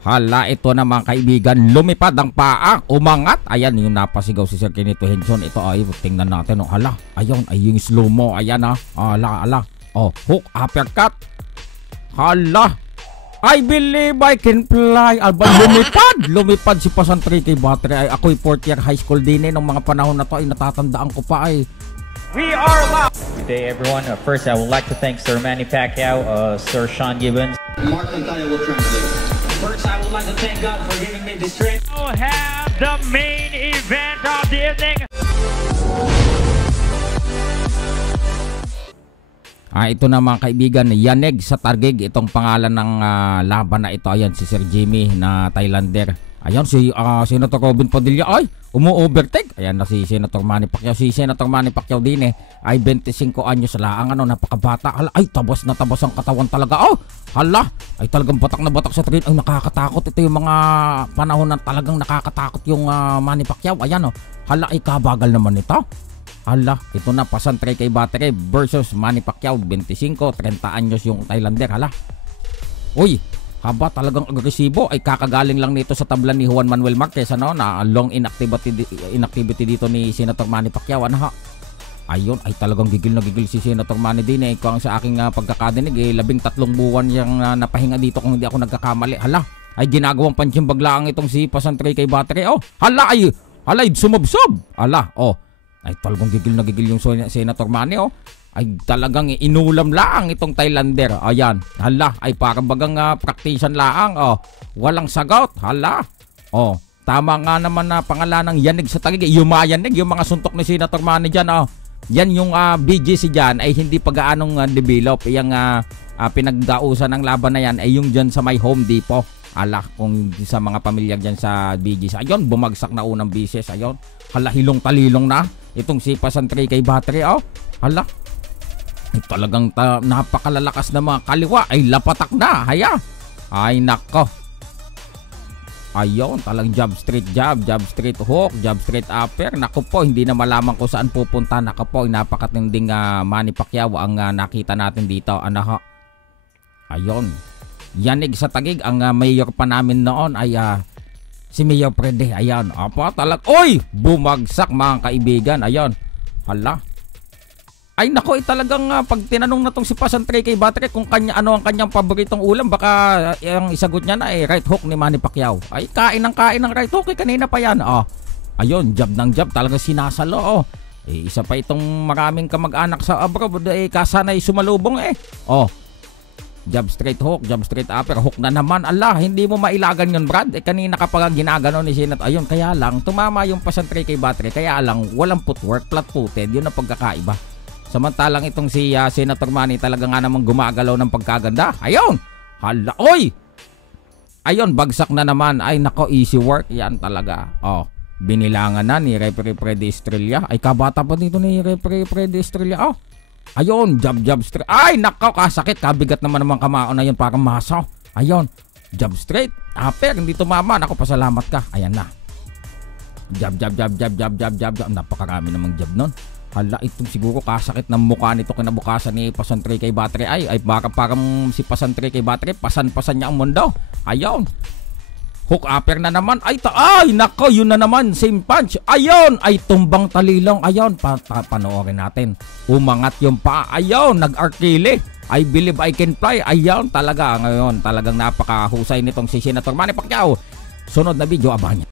Hala, ito na mga kaibigan, lumipad ang paa, umangat. Ayan, yung napasigaw si Sir Kenito Henson. Ito ay, tingnan natin. Oh, hala, ayun, ay yung slow mo. Ayan ha, ala. Oh, hook, uppercut. Hala, I believe I can fly. Alba, lumipad si Pasan 3K Battery. Ay, ako'y 4th year high school din nung mga panahon na to ay natatandaan ko pa ay. We are live! Good day everyone. First I would like to thank Sir Manny Pacquiao, Sir Sean Gibbons. Mark Montana will translate. First I would like to thank God for giving me this trip. We'll have the main event of the evening. Ito na mga kaibigan, Yaneg sa Targig, itong pangalan ng laban na ito. Ayan, si Sir Jimmy na Thailander. Ayan, si Senator Robin Padilla ay umu-overtake. Ayan na si Senator Manny Pacquiao. Si Senator Manny Pacquiao din ay 25 anyos laang, napakabata. Hala, ay tabas na tabas ang katawan talaga. Oh, hala, ay talagang batak na batak sa train. Ay nakakatakot. Ito yung mga panahon na talagang nakakatakot yung Manny Pacquiao. Ayan hala, ay kabagal naman ito. Hala, ito na Pasan 3K Battery versus Manny Pacquiao. 25, 30 anyos yung Thailander. Hala, uy, haba talagang agresibo. Ay kakagaling lang nito sa tablan ni Juan Manuel Marquez na long inactivity dito ni Senator Manny Pacquiao. Ayun, ay talagang gigil na gigil si Senator Manny din kung sa aking pagkakadinig 13 buwan yung napahinga dito kung hindi ako nagkakamali. Hala, ay ginagawang pansimbaglaang itong si Pasan 3K Battery. Oh, hala, ay sumubsob. Hala, oh, ay talagang gigil na gigil yung Senator Manny. Oh, ay talagang inulam lang itong Thailander. Ayan, hala, ay parang bagang praktisan lang. Oh, walang sagot. Hala, oh, tama nga naman na pangalan ng Yaneg sa Targig. Yumayanig yung mga suntok ni Senator Manny dyan. Oh, yan yung BGC dyan ay hindi pa gaanong develop. Yung pinagdausan ng laban na yan ay yung dyan sa may Home Depot. Ala, kung sa mga pamilya dyan sa BGC. Ayun, bumagsak na unang bisis. Ayun, hala, hilong talilong na itong si Pasan 3K Battery. Oh, hala, talagang napakalalakas na mga kaliwa ay lapatak na. Haya, ay nako. Ayun, talang jab straight hook, jab straight upper. Nako po, hindi na malaman ko saan pupunta. Nako po, napakatinding Manny Pacquiao ang nakita natin dito. Ayun, Yaneg sa Targig. Ang mayor pa namin noon ay si Mayor Prede. Ayan, oy, bumagsak mga kaibigan. Ayun, hala, ay nako, talagang pag tinanong na tong si Pasan 3K Battery kung ano ang kanyang paboritong ulam, baka ang isagot niya na right hook ni Manny Pacquiao. Ay kain ng right hook kanina pa yan. Ayun, jab ng jab, talagang sinasalo. Isa pa itong maraming kamag-anak sa abroad kasanay sumalubong. Jab straight hook, jab straight upper, hook na naman. Ala, hindi mo mailagan yun, Brad. Kanina kapag ginagano ni Senat. Ayun, kaya lang tumama yung Pasan 3K Battery, kaya lang walang footwork, flat-footed. Yun ang pagkakaiba. Samantalang itong si Senator Manny talaga nga namang gumagalaw ng pagkaganda. Ayun, hala, oy, ayun, bagsak na naman. Ay nako, easy work yan talaga. Binilangan na ni Referee Freddy Estrella. Ay kabata pa dito ni Referee Freddy Estrella. Ayun, jab straight. Ay nako, kasakit, kabigat naman ng kamao na yun, parang masaw. Ayun, jab straight upper, hindi tumama. Nako, pasalamat ka. Ayan na, jab. Napakarami namang jab nun. Hala, itong siguro kasakit ng mukha nito kinabukasan ni Pasan 3K Battery. Ay parang si Pasan 3K Battery, pasan niya ang mundo. Ayun, hook upper na naman. Ay nako, yun na naman, same punch. Ayun, ay tumbang talilong. Ayun, panoorin natin. Umangat yung pa. Ayun, nag-arkili. I believe I can fly. Ayun, talaga ngayon, talagang napakahusay nitong si Senator Manny Pacquiao. Sunod na video, abangan niyo.